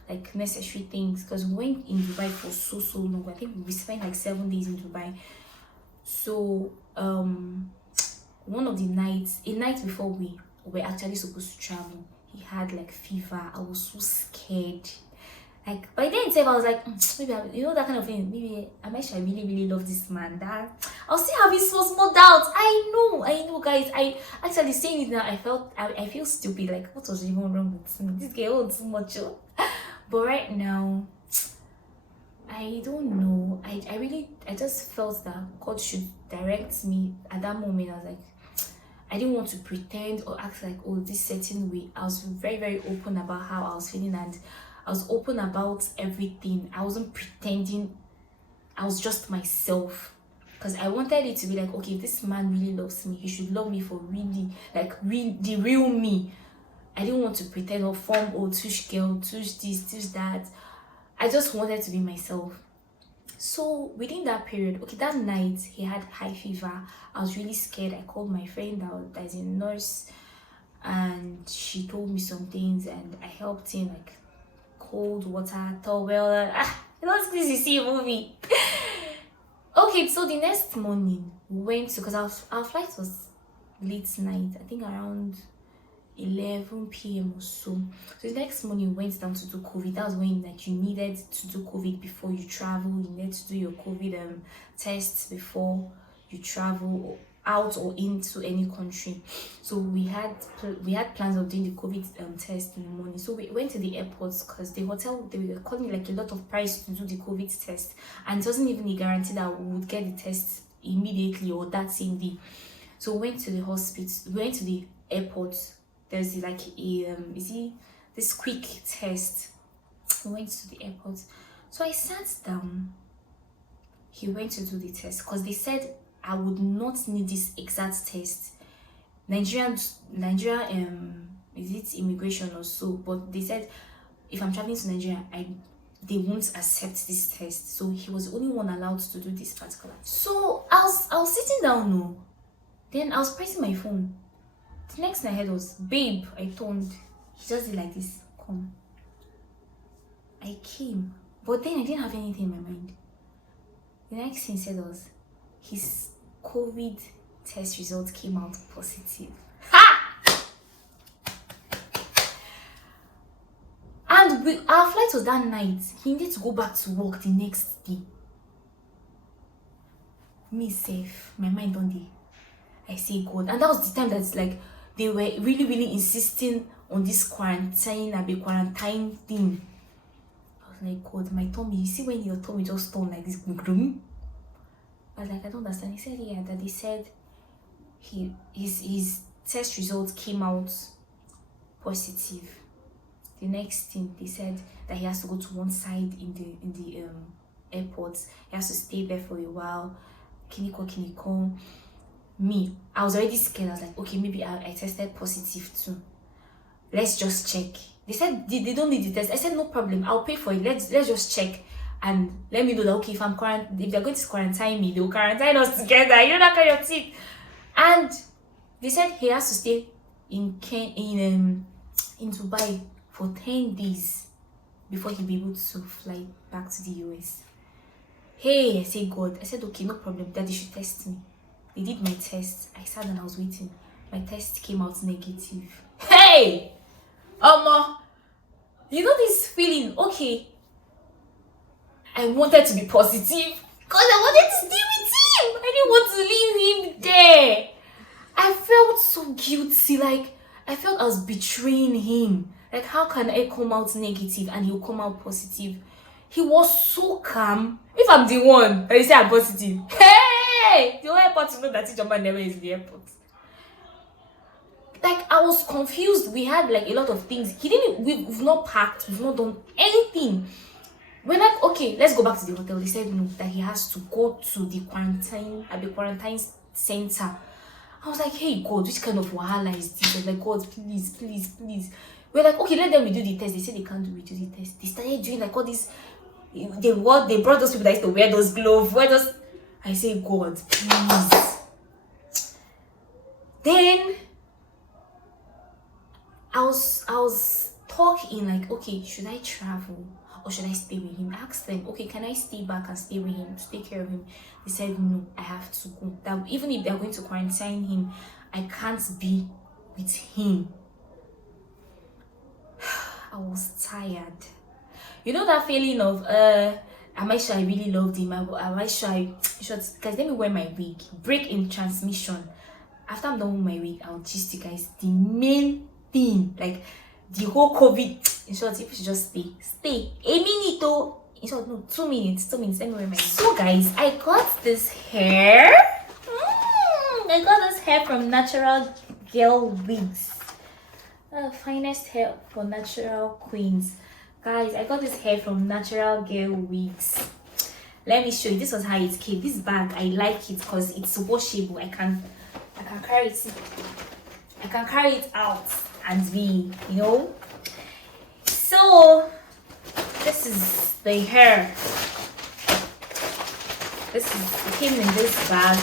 like necessary things, because we went in Dubai for so long. I think we spent like 7 days in Dubai. So one of the nights, a night before we were actually supposed to travel, he had like fever. I was so scared. Like by then itself, I was like, maybe you know that kind of thing. Maybe I really love this man. That I'll still have his small doubts. I know, guys. I actually saying it now. I feel stupid. Like, what was even wrong with me? This girl owns too much. But right now, I don't know. I just felt that God should direct me at that moment. I was like, I didn't want to pretend or act like, oh, this certain way. I was very open about how I was feeling, and I was open about everything. I wasn't pretending. I was just myself, because I wanted it to be like, okay, if this man really loves me, he should love me for really, like, the real me. I didn't want to pretend or form, oh, tush girl, tush this, tush that. I just wanted to be myself. So within that period, okay, that night he had high fever. I was really scared. I called my friend that is a nurse, and she told me some things, and I helped him, like cold water, towel. You know, this you see a movie. Okay, so the next morning we went to, because our flight was late night, I think around 11 p.m. or so. So the next morning we went down to do COVID. That was when like you needed to do COVID before you travel. You needed to do your COVID tests before you travel out or into any country. So we had plans of doing the COVID test in the morning. So we went to the airports, because the hotel, they were calling like a lot of price to do the COVID test, and it wasn't even a guarantee that we would get the test immediately or that same day. So we went to the hospital. We went to the airport. There's like this quick test. We went to the airport. So I sat down. He went to do the test, because they said I would not need this exact test. Nigeria, is it immigration or so? But they said if I'm traveling to Nigeria, they won't accept this test. So he was the only one allowed to do this particular. So I was sitting down, no. Then I was pressing my phone. The next thing I heard was, babe, I turned. He just did like this, come. I came. But then I didn't have anything in my mind. The next thing he said was, his COVID test results came out positive. Ha! And our flight was that night. He needed to go back to work the next day. Me safe. My mind on day. I say God. And that was the time that's like, they were really insisting on this quarantine thing. I was like, God, my tummy. You see when your tummy just turned like this? I was like, I don't understand. He said, yeah, that they said his test results came out positive. The next thing they said that he has to go to one side in the airport. He has to stay there for a while. Kiniko. Me, I was already scared. I was like, okay, maybe I tested positive too. Let's just check. They said they don't need the test. I said, no problem, I'll pay for it. Let's just check and let me know that, okay, if they're going to quarantine me, they'll quarantine us together. You know, that kind of thing. And they said he has to stay in Dubai for 10 days before he'll be able to fly back to the US. Hey, I say, God. I said, okay, no problem, Daddy should test me. They did my test. I sat and I was waiting. My test came out negative. Hey! You know this feeling? Okay. I wanted to be positive because I wanted to stay with him. I didn't want to leave him there. I felt so guilty. Like, I felt I was betraying him. Like, how can I come out negative and he'll come out positive? He was so calm. If I'm the one that you say I'm positive, hey, Hey, the whole airport to know that Ijoma never is in the airport. Like, I was confused. We had like a lot of things. We've not packed, we've not done anything. We're like, okay, let's go back to the hotel. They said no, that he has to go to the quarantine center. I was like, hey God, which kind of wahala is this? I was like, God, please, please, please. We're like, okay, let them redo the test. They said they can't redo the test. They started doing like all this. They brought those people that used to wear those gloves. I say, God, please. Then I was talking like, okay, should I travel or should I stay with him? I asked them, okay, can I stay back and stay with him to take care of him? They said no, I have to go. That even if they're going to quarantine him, I can't be with him. I was tired. You know that feeling of am I sure I really loved him? Am I sure guys, let me wear my wig. Break in transmission. After I'm done with my wig, I'll teach you guys the main thing, like the whole COVID. In short, if you just stay a minute or in short, no, 2 minutes. Let me wear my wig. So guys, I got this hair. I got this hair from Natural Girl Wigs. Finest hair for natural queens. Guys, I got this hair from Natural Girl Wigs. Let me show you. This was how it came. This bag, I like it because it's washable. I can carry it. I can carry it out and be, you know. So this is the hair. It came in this bag.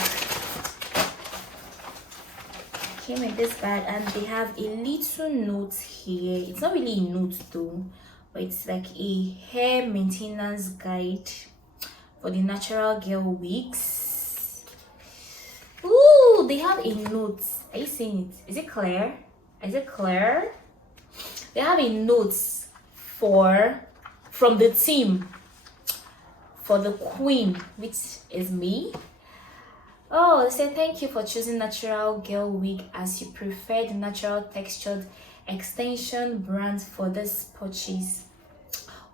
And they have a little note here. It's not really a note though, but it's like a hair maintenance guide for the Natural Girl Wigs. Ooh, they have a note. Are you seeing it? Is it clear? They have a note from the team for the queen, which is me. Oh, they said thank you for choosing Natural Girl Wig as your preferred natural textured extension brand for this purchase.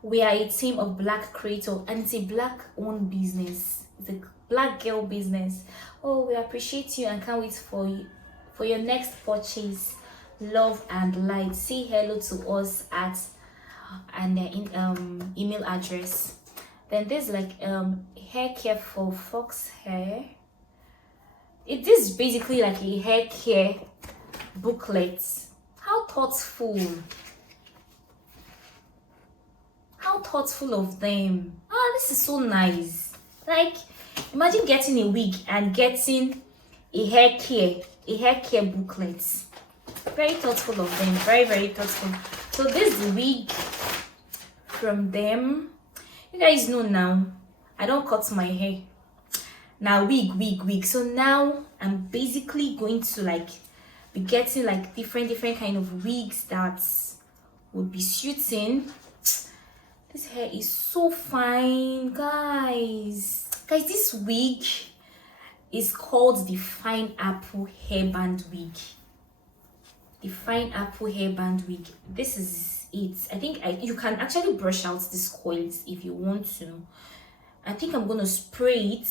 We are a team of black creators and it's a black owned business. It's a black girl business. Oh, we appreciate you and can't wait for your next purchase. Love and light. Say hello to us at and their email address. Then there's like hair care for fox hair. It is basically like a hair care booklet. How thoughtful of them. This is so nice. Like, imagine getting a wig and getting a hair care booklet. Very thoughtful of them. Very, very thoughtful. So this wig from them. You guys know now, I don't cut my hair. Now wig. So now I'm basically going to like be getting like different kind of wigs that would be suiting. This hair is so fine, guys. This wig is called the Fineapple Headband Wig. The Fineapple Headband Wig. This is it. I think you can actually brush out these coils if you want to. I think I'm gonna spray it,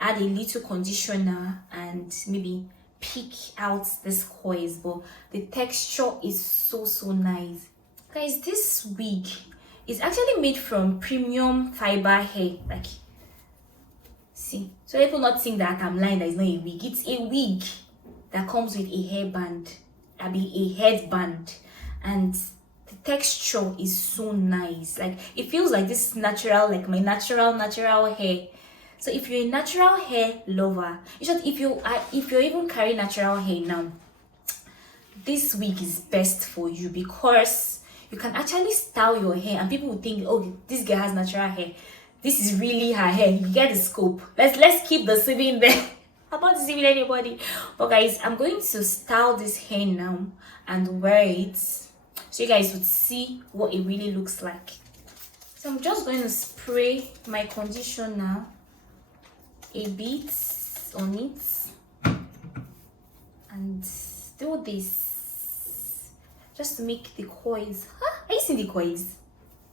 add a little conditioner, and maybe pick out this coils. But the texture is so nice, guys. This wig is actually made from premium fiber hair. Like, see, so people not think that I'm lying that it's not a wig. It's a wig that comes with a hairband, a headband, and the texture is so nice. Like, it feels like this natural, like my natural hair. So if you're a natural hair lover, if you're even carrying natural hair now, this wig is best for you because you can actually style your hair and people will think, oh, this girl has natural hair. This is really her hair. You get the scope. Let's keep the deceiving there. I'm not deceiving anybody. But guys, I'm going to style this hair now and wear it so you guys would see what it really looks like. So I'm just going to spray my conditioner a bit on it and do this just to make the coils. Are you seeing the coils?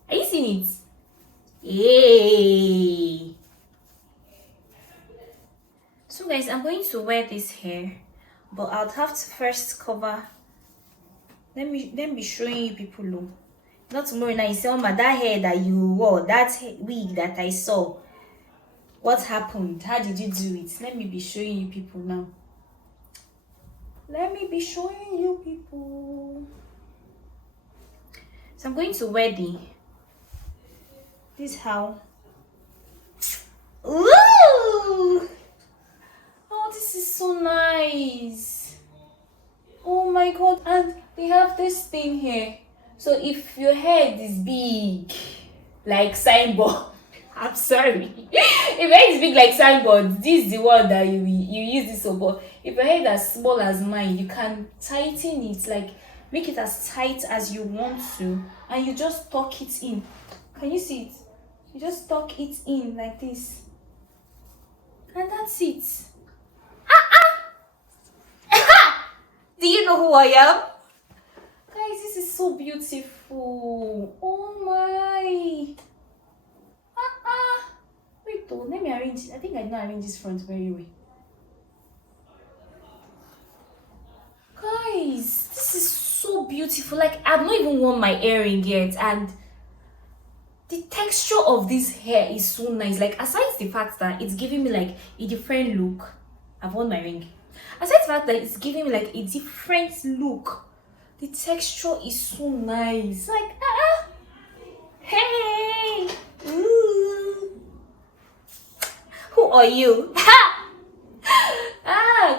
Are you seeing it? Yay! So So guys, I'm going to wear this hair, but I'll have to first cover. Let me be showing you people. Look, not tomorrow night. You say, oh my, that hair that you wore, that wig that I saw, what happened? How did you do it? Let me be showing you people now. Let me be showing you people. So I'm going to wear this how. Ooh! Oh, this is so nice. Oh my god, and they have this thing here. So if your head is big, like signboard, I'm sorry. If your head is big like signboard, this is the one that you use this for. But if your head is as small as mine, you can tighten it, like make it as tight as you want to, and you just tuck it in. Can you see it? You just tuck it in like this, and that's it. Do you know who I am? Guys, this is so beautiful. Oh my. Wait though, let me arrange. I think I didn't arrange this front very well. Guys, this is so beautiful. Like, I've not even worn my earring yet, and the texture of this hair is so nice. Like, aside the fact that it's giving me like a different look, I've worn my ring. Aside the fact that it's giving me like a different look, the texture is so nice. Like, hey, ooh. Who are you?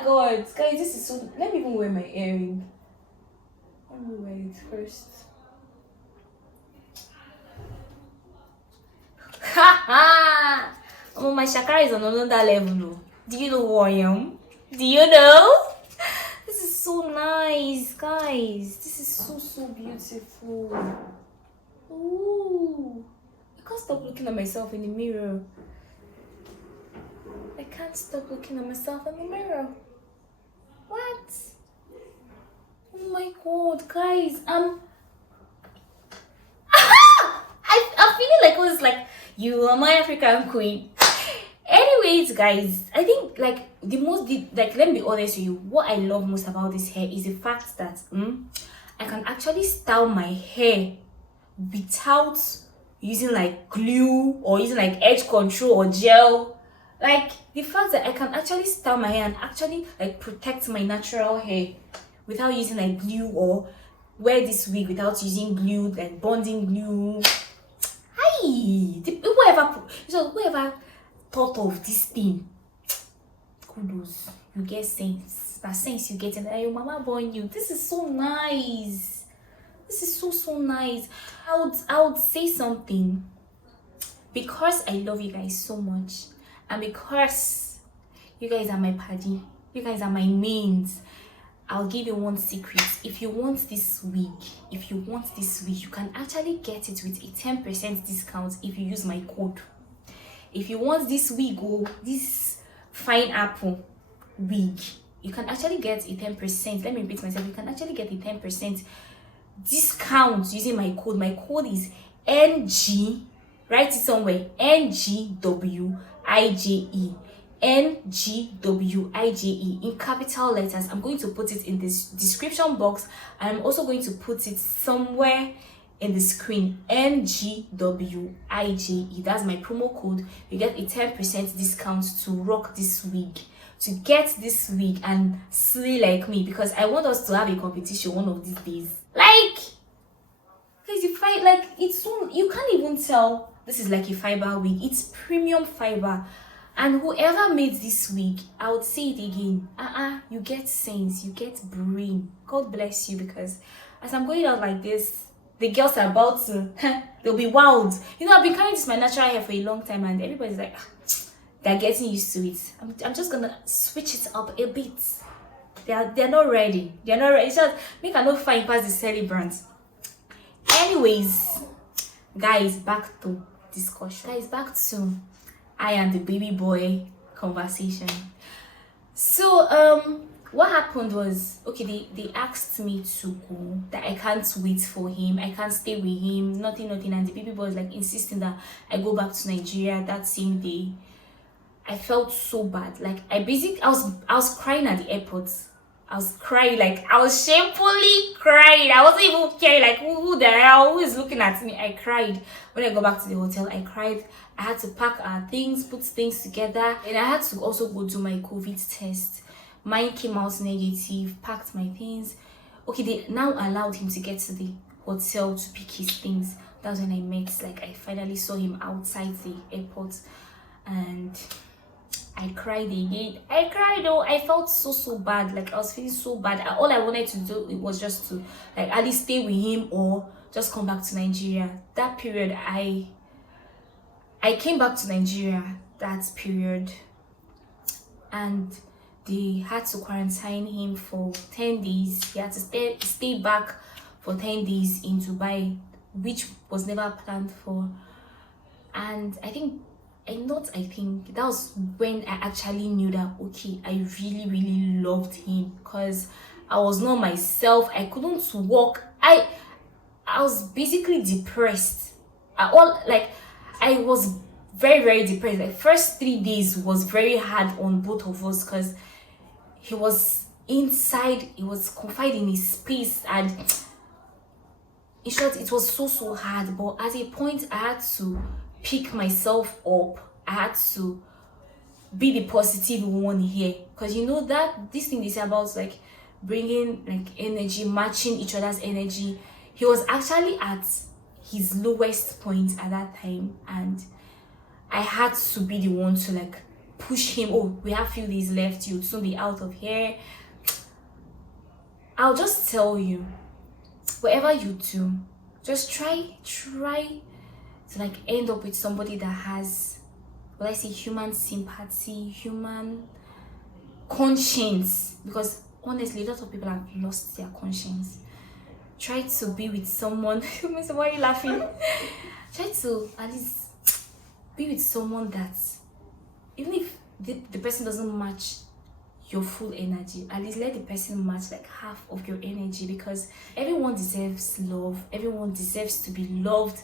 God, guys, this is so. Let me even wear my earring. Let me wear it first. Oh, my chakra is on another level. Do you know who I am? Do you know? This is so nice, guys. This is so beautiful. Ooh, I can't stop looking at myself in the mirror. I can't stop looking at myself in the mirror. What? Oh my god, guys, I'm feeling like it was like, you are my African queen. Anyways, guys, I think like let me be honest with you, what I love most about this hair is the fact that I can actually style my hair without using like glue or using like edge control or gel. Like, the fact that I can actually style my hair and actually like protect my natural hair without using like glue, or wear this wig without using glue, like bonding glue. Whoever thought of this thing, kudos. You get sense. That sense you get, and your mama born you. This is so nice. This is so nice. I would say something, because I love you guys so much, and because you guys are my party, you guys are my mains. I'll give you one secret. If you want this wig, you can actually get it with a 10% discount if you use my code. If you want this wig, this Fineapple wig, you can actually get a 10%. Let me repeat myself. You can actually get a 10% discount using my code. My code is NG. Write it somewhere. NGWIJE. NGWIJE in capital letters. I'm going to put it in this description box, and I'm also going to put it somewhere in the screen. NGWIJE. That's my promo code. You get a 10% discount to rock this wig, to get this wig and slay like me, because I want us to have a competition one of these days. Like, guys, it's so, you can't even tell this is like a fiber wig. It's premium fiber. And whoever made this wig, I would say it again, you get sense, you get brain. God bless you, because as I'm going out like this, the girls are about to, they'll be wild. You know, I've been carrying this my natural hair for a long time, and everybody's like, they're getting used to it. I'm just gonna switch it up a bit. They're not ready. They're not ready. It's just make I not find past the celebrants. Anyways, guys, back to discussion. Guys, back to I and the baby boy conversation. So what happened was, okay, they asked me to go, that I can't wait for him, I can't stay with him, nothing, and the baby boy was like insisting that I go back to Nigeria that same day. I felt so bad. Like I was crying at the airport. I was crying, like I was shamefully crying. I wasn't even caring, like who the hell, who is looking at me. I cried when I got back to the hotel. I cried. I had to pack our things, put things together, and I had to also go do my COVID test. Mine came out negative. Packed my things. Okay, they now allowed him to get to the hotel to pick his things. That's when I met, like I finally saw him outside the airport, and I cried again. I cried. Oh, I felt so bad. Like I was feeling so bad. All I wanted to do, it was just to like at least stay with him or just come back to Nigeria. That period, I came back to Nigeria that period, and they had to quarantine him for 10 days. He had to stay back for 10 days in Dubai, which was never planned for. And I think that was when I actually knew that okay, I really loved him, because I was not myself. I couldn't walk. I was basically depressed. I was very depressed. Like first 3 days was very hard on both of us, because he was inside, he was confined in his space, and in short, it was so hard. But at a point, I had to pick myself up. I had to be the positive one here, because you know that this thing they say about like bringing like energy, matching each other's energy. He was actually at his lowest point at that time, and I had to be the one to like push him. Oh, we have few days left, you'll soon be out of here. I'll just tell you, whatever you do, just try to like end up with somebody that has, well, I say human sympathy, human conscience, because honestly, a lot of people have lost their conscience. Try to be with someone. Why are you laughing? Try to at least be with someone that, even if the person doesn't match your full energy, at least let the person match like half of your energy, because everyone deserves love. Everyone deserves to be loved.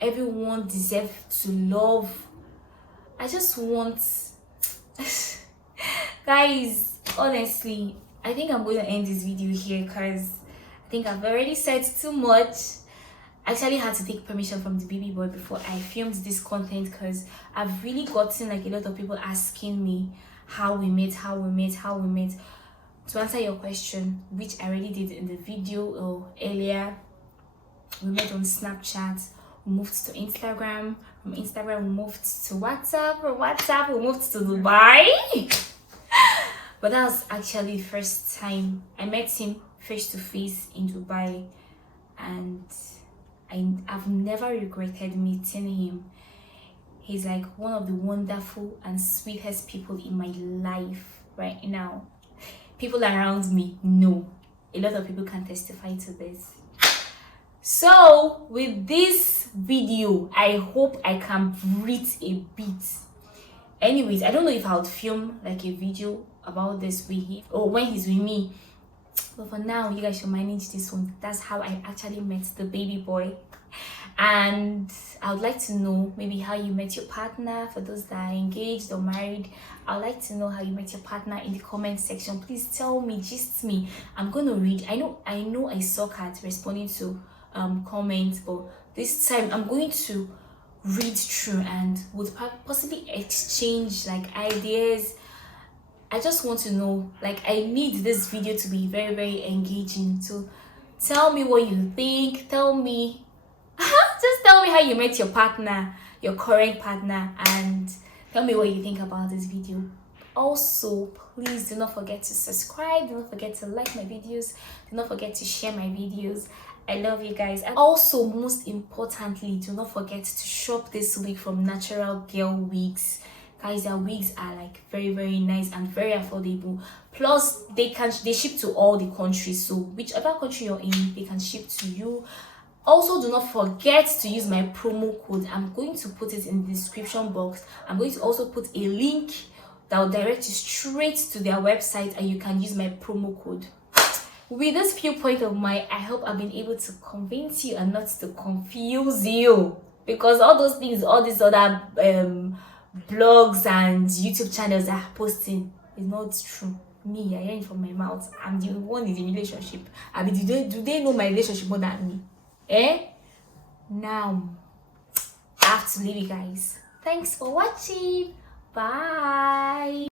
Everyone deserves to love. I just want guys, honestly, I think I'm going to end this video here, because I think I've already said too much. I actually had to take permission from the baby boy before I filmed this content, because I've really gotten like a lot of people asking me how we met. To answer your question, which I already did in the video earlier, we met on Snapchat, we moved to Instagram, from Instagram we moved to WhatsApp, from WhatsApp we moved to Dubai. But that was actually the first time I met him face to face in Dubai, and I've never regretted meeting him. He's like one of the wonderful and sweetest people in my life right now. People around me know. A lot of people can testify to this. So with this video, I hope I can breathe a bit. Anyways, I don't know if I would film like a video about this with him or when he's with me, but for now you guys should manage this one. That's how I actually met the baby boy. And I would like to know maybe how you met your partner. For those that are engaged or married, I would like to know how you met your partner in the comment section. Please tell me, gist me. I'm gonna read. I know I suck at responding to comments, but this time I'm going to read through and would possibly exchange like ideas. I just want to know, like I need this video to be very engaging. So tell me what you think. Tell me just tell me how you met your partner, your current partner, and tell me what you think about this video. Also, please do not forget to subscribe, do not forget to like my videos, do not forget to share my videos. I love you guys. And also, most importantly, do not forget to shop this wig from Natural Girl Wigs. Guys, their wigs are like very nice and very affordable. Plus they ship to all the countries, so whichever country you're in, they can ship to you. Also, do not forget to use my promo code. I'm going to put it in the description box. I'm going to also put a link that will direct you straight to their website, and you can use my promo code. With this viewpoint of mine, I hope I've been able to convince you and not to confuse you, because all those things, all these other blogs and YouTube channels are posting is not true. Me, I hear it from my mouth. I'm the one in the relationship. I mean, do they know my relationship more than me? Eh? Now, I have to leave you guys. Thanks for watching. Bye.